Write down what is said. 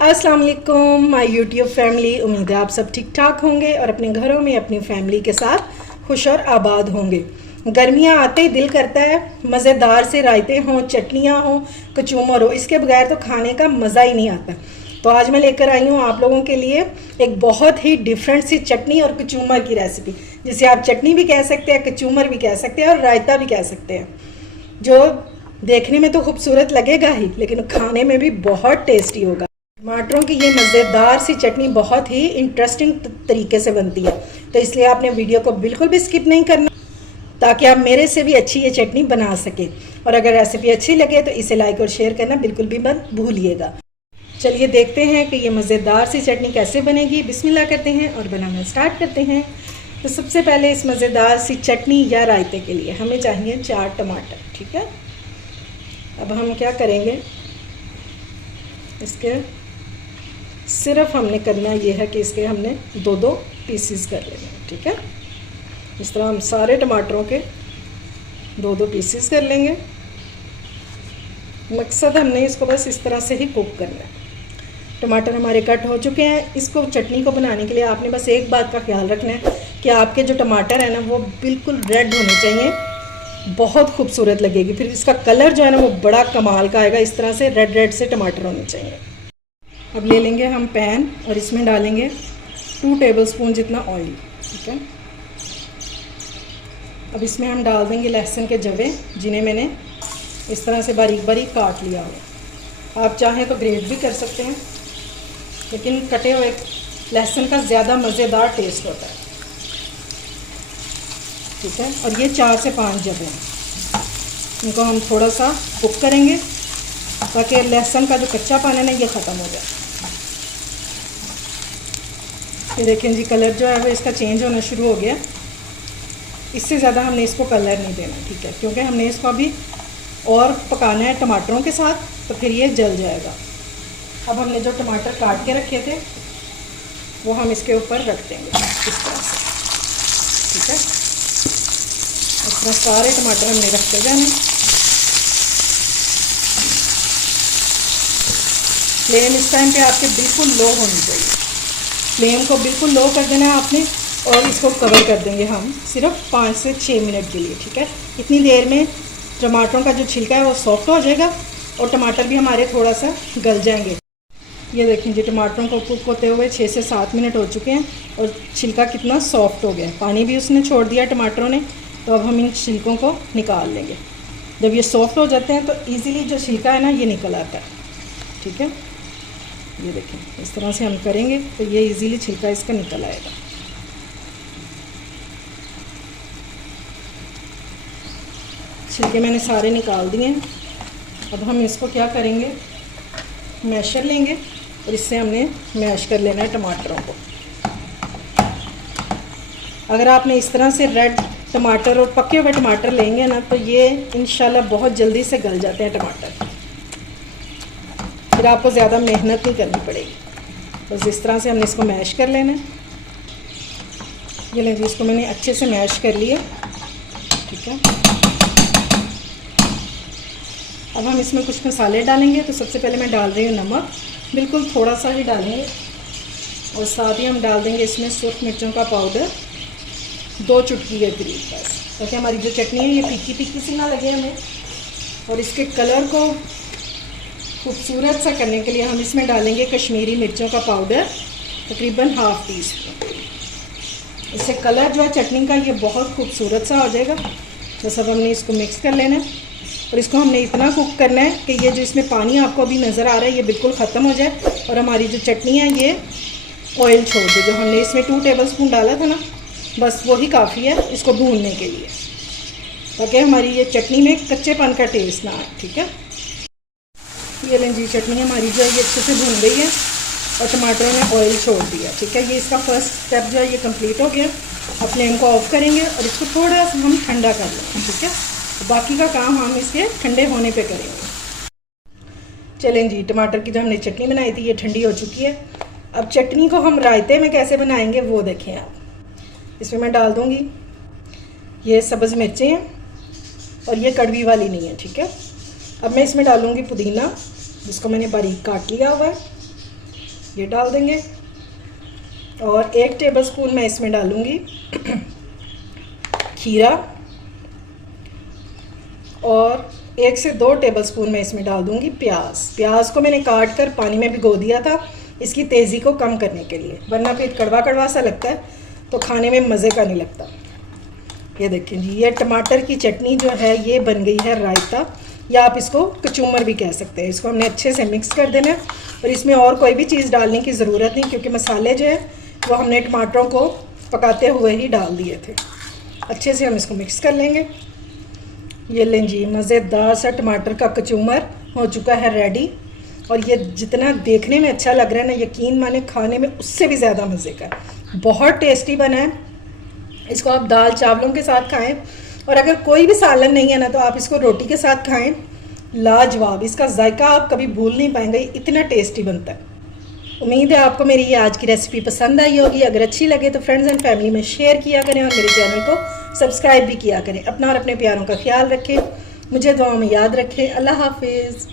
अस्सलाम वालेकुम my YouTube family. उम्मीद है आप सब ठीक ठाक होंगे और अपने घरों में अपनी फैमिली के साथ खुश और आबाद होंगे। गर्मियां आते ही दिल करता है मज़ेदार से रायते हों, चटनियाँ हों, कचूमर हो, इसके बगैर तो खाने का मज़ा ही नहीं आता। तो आज मैं लेकर आई हूँ आप लोगों के लिए एक बहुत ही डिफरेंट सी चटनी और कचूमर की रेसिपी, जिसे आप चटनी भी कह सकते हैं, कचूमर भी कह सकते हैं और रायता भी कह सकते हैं, जो देखने में तो खूबसूरत लगेगा ही लेकिन खाने में भी बहुत टेस्टी होगा। टमाटरों की ये मज़ेदार सी चटनी बहुत ही इंटरेस्टिंग तरीके से बनती है, तो इसलिए आपने वीडियो को बिल्कुल भी स्किप नहीं करना ताकि आप मेरे से भी अच्छी ये चटनी बना सकें। और अगर रेसिपी अच्छी लगे तो इसे लाइक और शेयर करना बिल्कुल भी मत भूलिएगा। चलिए देखते हैं कि ये मज़ेदार सी चटनी कैसे बनेगी। बिस्मिल्लाह करते हैं और बनाना स्टार्ट करते हैं। तो सबसे पहले इस मज़ेदार सी चटनी या रायते के लिए हमें चाहिए 4 टमाटर। ठीक है, अब हम क्या करेंगे, इसके सिर्फ हमने करना ये है कि इसके हमने 2-2 पीसीस कर लेने हैं। ठीक है, इस तरह हम सारे टमाटरों के 2-2 पीसीस कर लेंगे। मकसद हमने इसको बस इस तरह से ही कुक करना है। टमाटर हमारे कट हो चुके हैं। इसको चटनी को बनाने के लिए आपने बस एक बात का ख्याल रखना है कि आपके जो टमाटर है ना वो बिल्कुल रेड होने चाहिए, बहुत खूबसूरत लगेगी। फिर इसका कलर जो है ना वो बड़ा कमाल का आएगा। इस तरह से रेड रेड से टमाटर होने चाहिए। अब ले लेंगे हम पैन और इसमें डालेंगे 2 टेबलस्पून जितना ऑयल। ठीक है, अब इसमें हम डाल देंगे लहसुन के जवे, जिन्हें मैंने इस तरह से बारीक बारीक काट लिया हो। आप चाहें तो ग्रेट भी कर सकते हैं, लेकिन कटे हुए लहसुन का ज़्यादा मज़ेदार टेस्ट होता है। ठीक है, और ये 4 से 5 जवे हैं, इनको हम थोड़ा सा कुक करेंगे ताकि लहसुन का जो कच्चापन है ना ये ख़त्म हो जाए। ये देखें जी, कलर जो है वो इसका चेंज होना शुरू हो गया। इससे ज़्यादा हमने इसको कलर नहीं देना। ठीक है, क्योंकि हमने इसको अभी और पकाना है टमाटरों के साथ, तो फिर ये जल जाएगा। अब हमने जो टमाटर काट के रखे थे वो हम इसके ऊपर रख देंगे इस तरह से। ठीक है, इस तरह सारे टमाटर हमने रखते जाने। फ्लेम इस टाइम पे आपके बिल्कुल लो होनी चाहिए। फ्लेम को बिल्कुल लो कर देना है आपने और इसको कवर कर देंगे हम सिर्फ 5 से 6 मिनट के लिए। ठीक है, इतनी देर में टमाटरों का जो छिलका है वो सॉफ्ट हो जाएगा और टमाटर भी हमारे थोड़ा सा गल जाएंगे। ये देखें जी, टमाटरों को कुक होते हुए 6 से 7 मिनट हो चुके हैं और छिलका कितना सॉफ्ट हो गया है। पानी भी उसने छोड़ दिया टमाटरों ने। तो अब हम इन छिलकों को निकाल लेंगे। जब ये सॉफ्ट हो जाते हैं तो ईज़िली जो छिलका है ना ये निकल आता है। ठीक है, ये देखें इस तरह से हम करेंगे तो ये इजीली छिलका इसका निकल आएगा। छिलके मैंने सारे निकाल दिए हैं। अब हम इसको क्या करेंगे, मैशर लेंगे और इससे हमने मैश कर लेना है टमाटरों को। अगर आपने इस तरह से रेड टमाटर और पके हुए टमाटर लेंगे ना तो ये इंशाल्लाह बहुत जल्दी से गल जाते हैं टमाटर। फिर आपको ज़्यादा मेहनत नहीं करनी पड़ेगी। बस इस तरह से हमने इसको मैश कर लेना है। ये लेंगे, इसको मैंने अच्छे से मैश कर लिया। ठीक है, अब हम इसमें कुछ मसाले डालेंगे। तो सबसे पहले मैं डाल रही हूँ नमक, बिल्कुल थोड़ा सा ही डालेंगे। और साथ ही हम डाल देंगे इसमें सूख मिर्चों का पाउडर 2 चुटकी के करीब, बस ताकि हमारी जो चटनी है ये फीकी फीकी सी ना लगे हमें। और इसके कलर को खूबसूरत सा करने के लिए हम इसमें डालेंगे कश्मीरी मिर्चों का पाउडर तकरीबन ½ टीस्पून। इससे कलर जो है चटनी का ये बहुत खूबसूरत सा हो जाएगा। बस अब हमने इसको मिक्स कर लेना है और इसको हमने इतना कुक करना है कि ये जो इसमें पानी आपको अभी नज़र आ रहा है ये बिल्कुल ख़त्म हो जाए और हमारी जो चटनी है ये ऑयल छोड़ दे। जो हमने इसमें 2 टेबलस्पून डाला था ना, बस वही काफ़ी है इसको भूनने के लिए, ताकि हमारी ये चटनी में कच्चेपन का टेस्ट ना आए। ठीक है, ये लें जी, चटनी हमारी जो है ये अच्छे से भून गई है और टमाटरों ने ऑयल छोड़ दिया। ठीक है, ये इसका फर्स्ट स्टेप जो है ये कंप्लीट हो गया। अब फ्लेम को ऑफ करेंगे और इसको थोड़ा सा हम ठंडा कर लेंगे। ठीक है, बाकी का काम हम इसके ठंडे होने पे करेंगे। चलें जी, टमाटर की जो हमने चटनी बनाई थी ये ठंडी हो चुकी है। अब चटनी को हम रायते में कैसे बनाएंगे वो देखें आप। इसमें मैं डाल दूँगी ये सब्ज़ मिर्चें हैं और ये कड़वी वाली नहीं है। ठीक है, अब मैं इसमें डालूँगी पुदीना, जिसको मैंने बारीक काट लिया हुआ है। ये डाल देंगे। और 1 टेबलस्पून मैं इसमें डालूँगी खीरा, और 1 से 2 टेबलस्पून मैं इसमें डाल दूँगी प्याज। प्याज को मैंने काट कर पानी में भिगो दिया था इसकी तेज़ी को कम करने के लिए, वरना फिर कड़वा कड़वा सा लगता है तो खाने में मज़े का नहीं लगता। ये देखें जी, ये टमाटर की चटनी जो है ये बन गई है रायता, या आप इसको कचूमर भी कह सकते हैं। इसको हमने अच्छे से मिक्स कर देना है और इसमें और कोई भी चीज़ डालने की ज़रूरत नहीं, क्योंकि मसाले जो है वो हमने टमाटरों को पकाते हुए ही डाल दिए थे। अच्छे से हम इसको मिक्स कर लेंगे। ये लें जी, मज़ेदार सा टमाटर का कचूमर हो चुका है रेडी। और ये जितना देखने में अच्छा लग रहा है ना, यकीन माने खाने में उससे भी ज़्यादा मज़े का है। बहुत टेस्टी बना है। इसको आप दाल चावलों के साथ खाएं, और अगर कोई भी सालन नहीं है ना तो आप इसको रोटी के साथ खाएं। लाजवाब, इसका जायका आप कभी भूल नहीं पाएंगे, इतना टेस्टी बनता है। उम्मीद है आपको मेरी ये आज की रेसिपी पसंद आई होगी। अगर अच्छी लगे तो फ्रेंड्स एंड फैमिली में शेयर किया करें और मेरे चैनल को सब्सक्राइब भी किया करें। अपना और अपने प्यारों का ख्याल रखें, मुझे दुआ में याद रखें। अल्लाह हाफिज़।